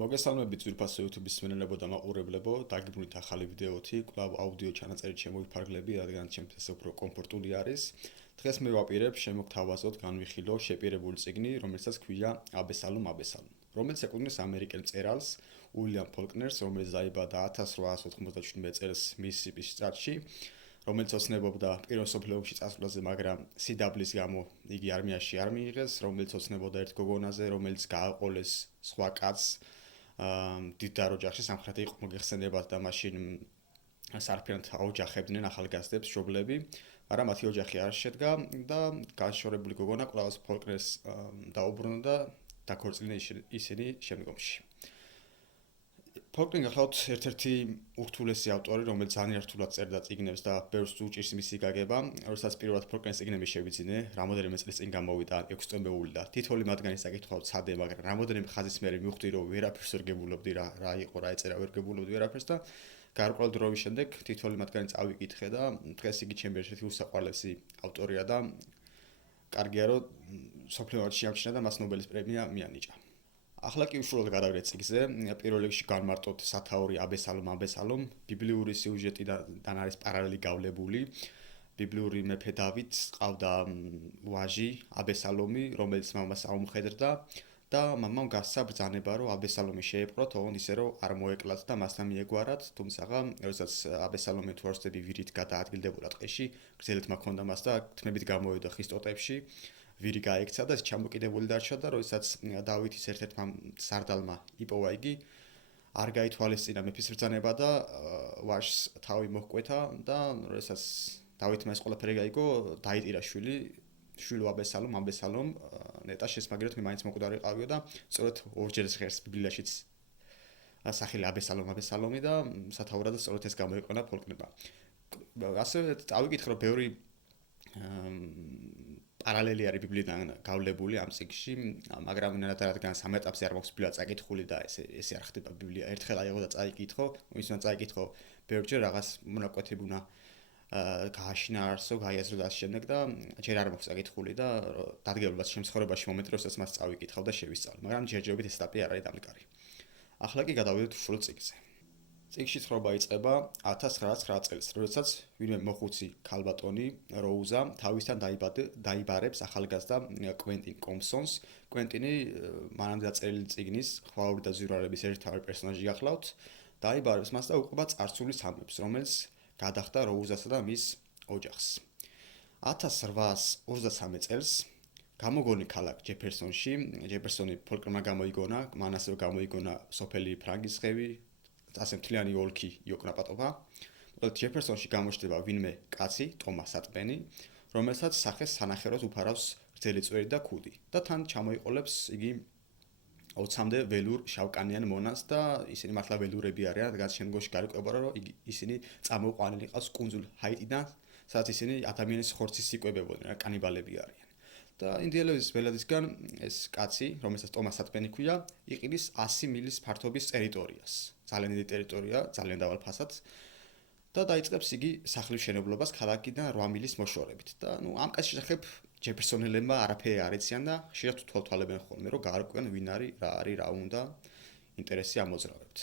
მოგესალმებით ძვირფასო YouTube-ის მსმენელებო და მაყურებლებო, დაგიბრუნდით ახალი ვიდეოთი, კვლავ აუდიო ჩანაწერით შემოვიფარგლები, რადგან ჩემთვის ეს უფრო კომფორტული არის. დღეს მე ვაპირებ შემოგთავაზოთ, განვიხილო შეპირებული წიგნი, რომელსაც ქვია აბესალომ აბესალომ, რომელიც ეკუთვნის ამერიკელ მწერალს უილიამ ფოლკნერს, რომელიც დაიბადა 1897 წელს მისისიპის შტატში, რომელიც ოცნებობდა პირველ მსოფლიო ომში წასვლაზე, მაგრამ სიდაბლის გამო იგი არმიაში არ მიიღეს, რომელიც ოცნებობდა ერთ გოგონაზე, რომელიც გააყოლეს სხვა კაცს დიდარ ოჯახში სამხრეთი იყო მოგეხსენებათ და მაშინ სარფიანად აოჯახებდნენ ახალგაზრდებს მშობლები, მაგრამ მათი ოჯახი არ შედგა და განშორებული გოგონა კვლავ ფოლკნერს დაუბრუნდა და დაქორწინდნენ ისინი შემდგომში. ფოლკნერი გახლავთ ერთ-ერთი ურთულესი ავტორი, რომელიც ძალიან რთულად წერდა წიგნებს და ბევრს უჭირს მისი გაგება. როდესაც პირველად ფოლკნერის წიგნები შევიძინე, რამოდენიმე წლის წინ გამოვიდა 6 ტომეული და თითოეული მათგანი საკითხავ ცადე, მაგრამ რამოდენიმე ხაზის მერე მივხვდი, რომ ვერაფერს ვერ გებულობდი, რა იყო, რა ეწერა, ვერ გებულობდი ვერაფერს და გარკვეული დროის შემდეგ თითოეული მათგანი წავიკითხე და დღეს იგი ჩემი ერთ-ერთი უსაყვარლესი ავტორია და კარგია, რომ სოფლიო მარკეტში ამჩნია და მას ნობელის პრემია მიანიჭა. ახლა კი უშუალოდ გადავიდეთ წიგნზე. პირველ რიგში განმარტოთ სათაური აბესალომ, ბიბლიური სიუჟეტიდან არის პარალელი გავლებული. ბიბლიური მეფე დავით ყავდა ვაჟი აბესალომი, რომელიც მამას აუმხედრდა და მამამ გასცა ბრძანება, რომ აბესალომი შეეპყროთ, თუმცა ისე რომ არ მოეკლათ და მასთან მიეგვარათ, თუმცა როდესაც აბესალომი თორსები ვირით გადაადგილდებოდა ტყეში, გრძელეთმა ჰქონდა მას და თმებით გამოვიდა ხის ტოტებში. ვირი გაექცა და ჩამოკიდებული დარჩა და როდესაც დავითის ერთ-ერთმა სარდალმა იპოვა იგი, არ გაითვალისწინა მეფის ბრძანება და ვაჟს თავი მოჰკვეთა და როდესაც დავითმა ეს ყველაფერი გაიგო, დაიტირა შვილო აბესალომ, ნეტა შესმაგრეთ მე მაინც მოკვდარი ყავიო და სწორედ ორჯერ ჟღერს ბიბლიაშიც სახელი აბესალომი და სათაურად სწორედ ეს გამოიყენა ფოლკნერმა. ასევე წავიკითხე, რომ ბევრი პარალელი არის ბიბლიიდან გავლებული ამ წიგნში, მაგრამ რადგან სამ ეტაპზე არ მაქვს ბიბლია წაკითხული და ესე არ ხდება ბიბლია. ერთხელ აიღო და წაიკითხო, ისინი წაიკითხო ბევრჯერ რაღაც მონაკვეთები უნდა გააშინა არსო, გაიაზრო და შემდეგ და ჯერ არ მაქვს წაკითხული და დადგებულად შემსხორებაში მომენტი, როდესაც მას წავიკითხავ და შევისწავლე, მაგრამ ჯერჯერობით ეს ეტაპი არ არის დამდგარი. ახლა კი გადავიდეთ უშუალოდ წიგნზე. წიგნში ცხოვრება იწყება 1909 წელს, როდესაც ვინმე მოხუცი ქალბატონი როუზა თავისთან დაიბარებს ახალგაზრდა კვენტინ კომსონს. კვენტინი მანამდე დაწერილი წიგნის ხვაური და ზვირარების ერთ-ერთი პერსონაჟი გახლავთ. დაიბარებს მას და უყვება წარსულის ამბებს, რომელიც გადახდა როუზასა და მის ოჯახს. 1823 წელს გამოგონი ქალაქ ჯეფერსონი ფოლკნერმა გამოიგონა, მან ასევე გამოიგონა სოფელი ფრანგისხევი, ასე მთლიანი ოლქი იოკნაპატობა. ჯეფერსონში გამოჩნდება ვინმე კაცი, ტომას სატბენი, რომელსაც სახეს სანახევროდ უფარავს გრძელი წვერი და ქუდი და თან ჩამოიყოლებს იგი 20-მდე ველურ შავკანიან მონას და ისინი მართლა ველურები არიან, რადგან შემდგომში გარკვევა, რომ ისინი წამოყვანილი ყავს კუნძულ ჰაიტიდან, სადაც ისინი ადამიანის ხორცის იკვებებოდნენ, კანიბალები არიან. და ინდიელების ველადისგან ეს კაცი, რომელსაც ტომას სატბენი ქვია, იყიდის 100 მილის ფართობის ტერიტორიას. ძალიან დიდი ტერიტორია, ძალიან დავალ ფასად და დაიწყებს იგი სახლის მშენებლობას ქალაქიდან 8 მილის მოშორებით. და ამ კაცის შესახებ ჯეფერსონელებმა არაფერი არ იციან და ხშირად თვალთვალებენ ხოლმე, რომ გაარკვიონ ვინ არის, რა არის, რა უნდა ინტერესი ამოძრავებთ.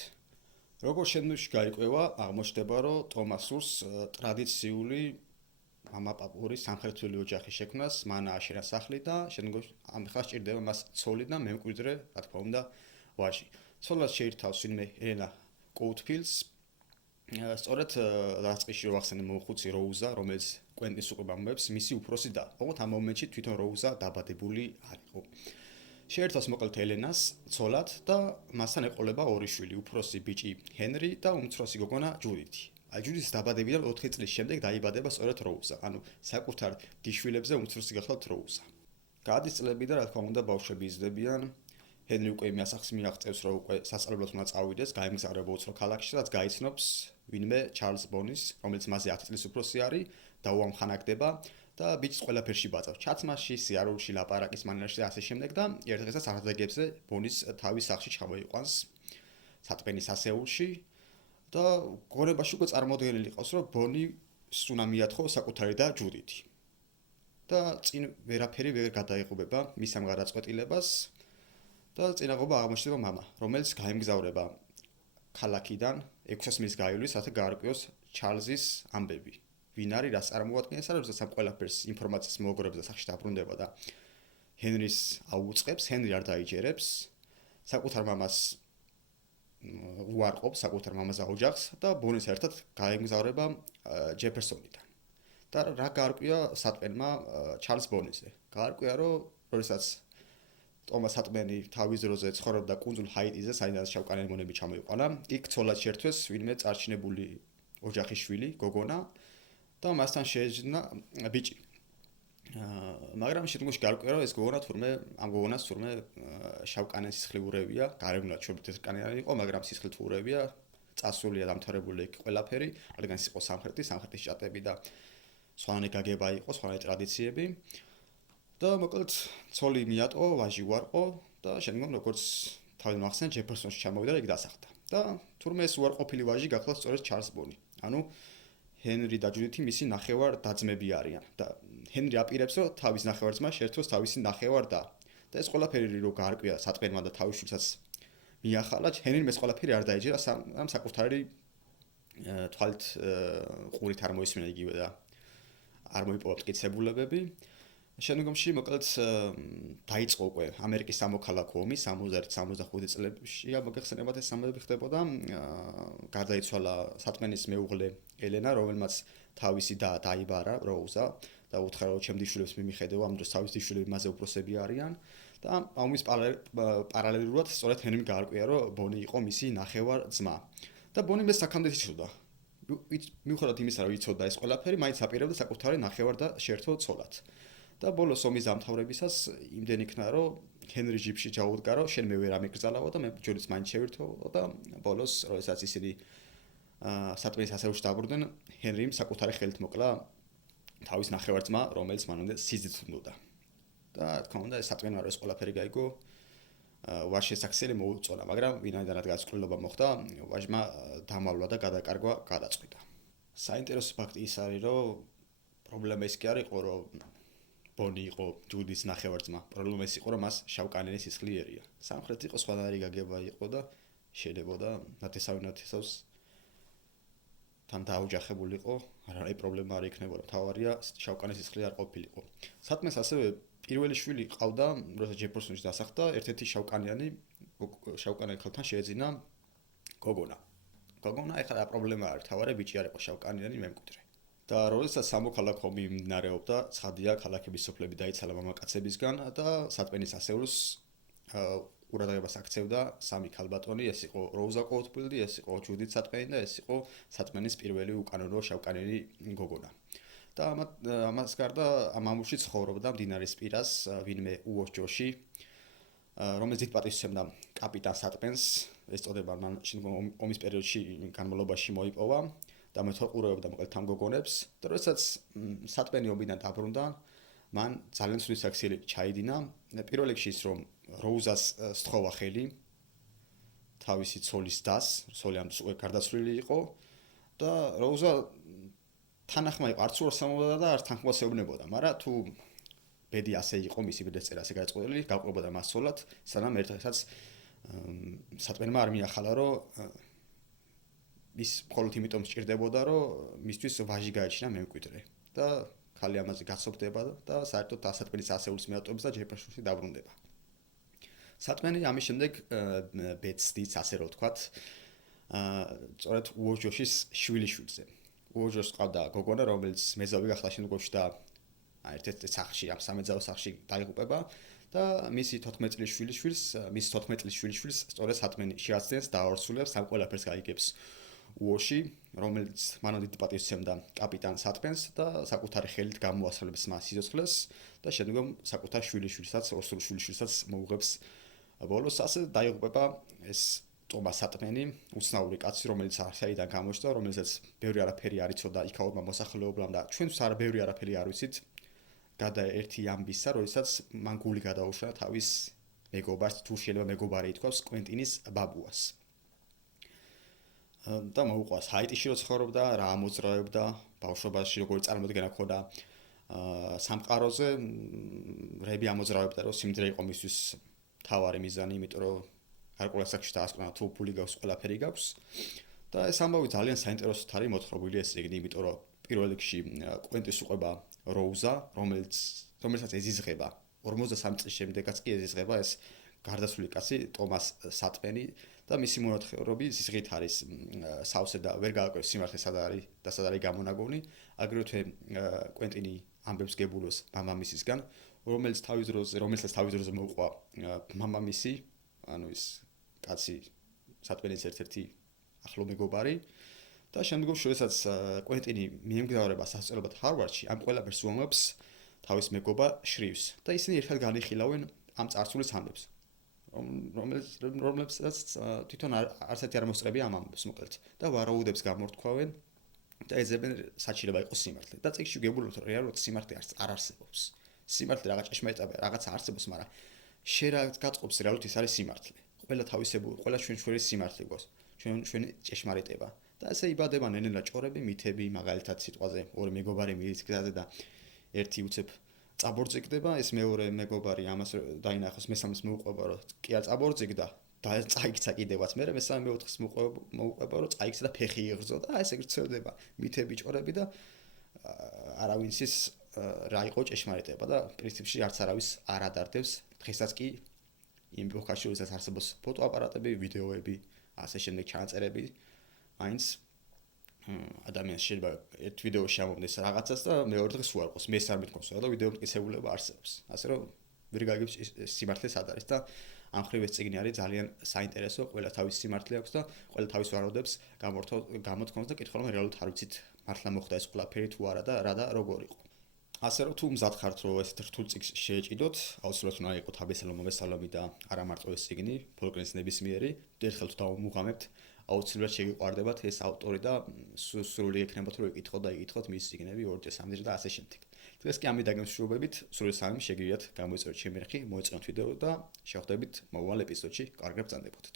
როგორც შემდგომში გაირკვევა, აღმოჩნდება, რომ ტომას სურს ტრადიციული მამაპაპურის სამხრეთული ოჯახის შექმნას, მან ააშენა სახლი და შემდგომში ამ ხალხს სჭირდება მას ცოლი და მემკვიდრე, რა თქმა უნდა, ვაჟი. ცოლად შეირთავს ვინმე ელენა კოუთფილდს. სწორედ დაწყისში რო ახსენე მოხუცი როუზა, რომელიც კვენტინს უყვება მომებს, მისი უფროსი და. ოღონდ ამ მომენტში თვითონ როუზა დაბადებული არ იყო. შეერთავს მოკლედ ელენას ცოლად და მასთან ეყოლება ორი შვილი, უფროსი ბიჭი ჰენრი და უმცროსი გოგონა ჯუდითი. ჯუდითის დაბადებიდან 4 წლის შემდეგ დაიბადება სწორედ როუზა, ანუ საკუთარ დიშვილებზე უმცროსი გახლავთ როუზა. გადის წლები და რა თქმა უნდა ბავშვები იზრდებიან. ჰენრი უკვე იმას ახს მიაღწევს, რომ უკვე სასწავლებლად უნდა წავიდეს, გაემგზავრება უცხო ქალაქში, სადაც გაიცნობს ვინმე ჩარლზ ბონის, რომელიც მასზე 10 წლის უფროსი არის და უამხანაგდება და ბიჭს ყველაფერში ბაძავს. ჩაცმაში, სიარულში, ლაპარაკის მანერაში და ასე შემდეგ და ერთ დღესაც არდაგებზე ბონის თავის სახლში ჩამოიყვანს სატბენის ასეულში და გონებაში უკვე წარმოდგენილი ყავს, რომ ბონი სუნა მიათხო საკუთარი და ჯუდითი. და წინ ვერაფერი ვერ გადაიღუება მის ამ გადაწყვეტილებას და წინაღობა აღმოჩნდება მამა, რომელიც გაემგზავრება ქალაქიდან 600 მილს გაივლის, რათა გაარკვიოს ჩარლზის ამბები. ვინ არის, რას წარმოადგენს, როდესაც ამ ყველაფერს ინფორმაციის მოუგროვებს და სახში დაბრუნდება და ჰენრის აუწყებს, ჰენრი არ დაიჯერებს, საკუთარ მამას უარყოფს, საკუთარ მამას აოჯახს და ბონის ერთად გაემგზავრება ჯეფერსონიდან. და რა გაარკვია სატმენმა ჩარლზ ბონიზე? გაარკვია, რომ როდესაც ტომას სატმენი თავის დროზე ცხოვრობდა კუნძულ ჰაიტიზე, საიდანაც შავკანიანი მონები ჩამოიყვანა, იქ ცოლად შეერთვეს ვინმე წარჩინებული ოჯახის შვილი, გოგონა და მასთან შეეძინა ბიჭი. მაგრამ შემდგომში გაარკვია, რომ ეს გოგონა ამ გოგონას თურმე შავკანიანი სისხლურევია, გარეგნულად თეთრკანიანი იყო, მაგრამ სისხლურევია, წასულია დამთავრებული იქ ყველაფერი, რადგან ის იყო სამხრეთის შტატები და სხვანაირი გაგება იყო, სხვანაირი ტრადიციები. და მოკლედ ცოლი მიატყო, ვაჟი უარყო და შემდგომ როგორც თავი მახსენე ჯეფერსონში ჩამოვიდა და იქ დასახლდა. და თურმე ეს უარყოფილი ვაჟი გახდა სწორედ ჩარლზ ბონი. ანუ ჰენრი და ჯუდითი მისი ნახევარ დაძმები არიან და ჰენრი აპირებს, რომ თავის ნახევარ-ძმა შეერთოს თავისი ნახევარ და ეს ყველაფერი რო გაარკვია სატყენმა და თავის შვილსაც მიახალა, ჰენრიმ ეს ყველაფერი არ დაეჯერა, ამ საკუთარი თვალით ყურით არ მოისმინა იგივე და არ მოიპოვა მტკიცებულებები. შემდგომში მოკლედ დაიწყო უკვე ამერიკის სამოქალაქო ომი 61-65 წლებში, მოგეხსენებათ ეს ამბები ხდებოდა. გარდაიცვალა სატმენის მეუღლე ელენა, რომელმაც თავისი და დაიბარა როუზა და უთხრა, რომ ჩემ დიშვილებს მიმიხედავ, ამ დროს თავის დიშვილები მასზე უფროსები არიან და ამის პარალელურად სწორედ ჰენრიმ გაარკვია, რომ ბონი იყო მისი ნახევარ ძმა. და ბონი მე საქამდე იცოდა. მიუხედავად იმისა, რომ იცოდა ეს ყველაფერი, მაინც აპირებდა საკუთარი ნახევარ და შეერთო ცოლად. და ბოლოს ომის დამთავრებისას იმდენ იქნა, რომ ჰენრი ჯიპში ჩაუდგა, რომ შენ მე ვერ ამეკრძალავო და მე ჯორიც მაინც შევირთო და ბოლოს, როდესაც ისინი სატმენის ასეულში დაბრუნდნენ, ჰენრიმ საკუთარი ხელით მოკლა თავის ნახევარ-ძმა, რომელიც მანამდე სიზით უნდოდა. და თქმა უნდა, ეს სატმენმა რომ ეს ყველაფერი გაიგო, ვაჟის აქციელი მოუწონა, მაგრამ ვინაიდან გაწყვეტილება მოხდა, ვაჟმა დამალვა და გადაკარგვა გადაწყვიტა. საინტერესო ფაქტი ის არის, რომ პრობლემა ის კი არ იყო, რომ ბონი იყო ჯუდის ნახევარ-ძმა. პრობლემა ის იყო, რომ მას შავკანიანი სისხლი ერია. სამხრეთით იყო სხვადასხვა გაგება იყო და შეიძლება ნათესავს თან დააოჯახებულიყო, არა პრობლემა არ იქნებოდა. თავარია შავკანიანი სისხლი არ ყოფილიყო. სატმენს ასევე პირველი შვილი ყავდა, როდესაც ჯეფერსონში დასახლდა, ერთ-ერთი შავკანიანი ხალთან შეეძინა გოგონა. გოგონა ეხლა პრობლემა არის, თავარი ბიჭი არ იყო შავკანიანი მემკვიდრე. და როდესაც სამოქალაქო ომი მიმდინარეობდა, ცხადია, ქალაქების სოფლები დაიცალა მამაკაცებისგან და სატმენის ასეულს ყურადღებას აქცევდა სამი ქალბატონი, ეს იყო როუზა კოუთფილდი, ეს იყო ჯუდით სატმენი და ეს იყო სატმენის პირველი უკანონო შავკანიანი გოგონა. და ამას გარდა ამ ამბში ცხოვრობდა მდინარის პირას ვინმე უოშჯოში, რომელიც დიდ პატივს ემდა კაპიტან სატმენს, ეს წოდება მან ომის პერიოდში განმავლობაში მოიპოვა და მეთვალყურეობდა მოკლედ ამ გოგონებს. და როდესაც სატმენი ომიდან დაბრუნდა, მან ძალიან ცუდი საქციელი ჩაიდინა. პირველ რიგში ის რომ როუზას სთხოვა ხელი თავისი ცოლის დას, ცოლი ამ უკვე გარდაცვლილი იყო და როუზა თანახმა იყო, არც უარსამობდა და არც თანხმობას ეუბნებოდა, მაგრამ თუ ბედი ასე იყო, მისი ბედეწერა ასე გადაწყვეტილი, გავყვებოდა მას ცოლად, სანამ ერთადაც სატმენმა არ მიახალა, რომ ის მხოლოდ იმიტომ სჭირდებოდა, რომ მისთვის ვაჟი გაეჩინა მემკვიდრე და ხალი ამაზე გაცოფდება და საერთოდ სატმენის ასეულის მეატოვებს და ჯეფერსონში დაბრუნდება. სატმენი ამის შემდეგ ბეცდიც, ასე რომ ვთქვათ, სწორედ უოჯოშის შვილიშვილზე. უოჯოს ყავდა გოგონა, რომელიც მეზობი გახდა შემდგომში და ერთ-ერთ სახლში, ამ სამეძავო სახლში დაიღუპება და მისი 14 წლის შვილიშვილს სწორედ სატმენი შეაცდენს და აორსულებს ამ ყველაფერს გაიგებს უოში, რომელიც მანამდე დიდ პატივს ემდა კაპიტან სატმენს და საკუთარი ხელით გამოასრულებს მას სიცოცხლეს და შემდგომ საკუთარ შვილიშვილსაც, ორსულ შვილიშვილსაც მოუღებს. ბოლოს ასე დაიღუპება ეს ტომას სატმენი, უცნაური კაცი, რომელიც საიდან გამოჩნდა, რომელსაც ბევრი არაფერი არ იცოდა იქაურმა მოსახლეობამ და ჩვენც ბევრი არაფერი არ ვიცით. გადა ერთი ამბისა, როდესაც მან გული გადაუშვა თავის მეგობარს, თუ შეიძლება მეგობარი ითქვას, კვენტინის ბაბუას. და მოუყვას ჰაიტიში რო ცხოვრობდა, რა ამოძრავებდა, ბავშვობაში როგორი წარმოდგენა ჰქონდა სამყაროზე, რები ამოძრავებდა, რომ სიმდიდრე იყო მისთვის მთავარი მიზანი, იმიტომ რომ გარკვეულ საკითხში დაასკვნა თუ ფული გაქვს, ყველაფერი გაქვს. და ეს ამბავი ძალიან საინტერესოდ არის მოთხრობილი ეს წიგნი, იმიტომ რომ პირველ რიგში კვენტის უყვება როუზა, რომელსაც ეზიზღება 53 წლის შემდეგაც კი ეზიზღება ეს გარდაცვლილი კაცი ტომას სატპენი და მისი მონათხრობი ზიზღით არის სავსე და ვერ გააკვირს სიმართლე სად არის და სად არის გამონაგონი. აგრეთვე კვენტინი ამბებს გებულოს მამამისისგან, რომელსაც თავის დროზე მოუყვა მამამისი, ანუ ის კაცი სატპენის ერთ-ერთი ახლო მეგობარი და შემდგომ შესაძ კვენტინი მიემგზავრება სასწავლებლად ჰარვარდში, ამ ყველაფერს უამბობს თავის მეგობარ შრივს და ისინი ერთად განიხილავენ ამ წარსულის ამბებს, რომლებსაც თვითონ არცერთი არ მოსწრებია ამ ამბებს მოკლედ და ვარაუდებს გამორთქვავენ და ეძებენ საჭიროება იყოს სიმართლე. და წიგნში გებულობთ რომ რეალურად სიმართლე არ არსებობს. სიმართლე რაღაც ჭეშმარიტება რაღაცა არსებობს, მაგრამ შენ რა გაწყობს რეალურად ის არის სიმართლე. ყველა თავისებური, ყველა ჩვენი სიმართლე გვაქვს. ჩვენი ჭეშმარიტება. და ესე იბადება ნელ-ნელა ჭორები, მითები, მაგალითად სიტყვაზე ორი მეგობარი მიდის გზაზე და ერთი უცებ წაბორძიგდება, ეს მეორე მეგობარი ამას დაინახოს, მესამეს მოუყვება, რომ კი არ წაბორძიგდა და წაიქცა კიდევაც, მერე მესამე მეოთხეს მოუყვება, რომ წაიქცა და ფეხი იღრძო და ესე გრძელდება მითები, ჭორები და არავის ის რა იყო ჭეშმარიტება და პრინციპში არც არავის არ ადარდებს. დღესაც კი იმ ეპოქაში, როდესაც არსებობს ფოტოაპარატები, ვიდეოები, ასე შემდეგ ჩანაწერები, მაინც ადამიანს შეიძლება ერთ ვიდეოში ამომდეს რაღაცას და მეორე დღეს უარყოს, მე არ მithქოს რა და ვიდეო მტკიცებულება არსებობს. ასე რომ ვერ გაგებს სიმართლე სად არის და ამ ხრივ ეს წიგნი არის ძალიან საინტერესო, ყველა თავის სიმართლე აქვს და ყველა თავის ვარაუდებს გამოთქვამს და კითხავს რომ რეალურად არ ვიცით მართლა მოხდა ეს ყველაფერი თუ არა და რა და როგორ იყო. ასე რომ თუ მზად ხართ რომ ესეთ რთულ წიგნს შეეჭიდოთ, აუცილებლად უნდა იყოს აბესალო მომესალმი და არა მარტო ეს წიგნი, ფოლკნერის ნებისმიერი, ერთხელ თუ დავუმუღამებთ, აუცილებლად შეგიყვარდებათ ეს ავტორი და სრული ექნებათ რომ იკითხოთ და იკითხოთ მის წიგნები ორჯერ სამჯერ და ასე შემდეგ. დღეს კი ამით დაგემშვიდობებით, სრული სამი შეგიძლიათ გამოიწეროთ ჩემი არხი, მოეწონოთ ვიდეო და შევხვდებით მომავალ ეპიზოდში. კარგად ბრძანდებოდეთ.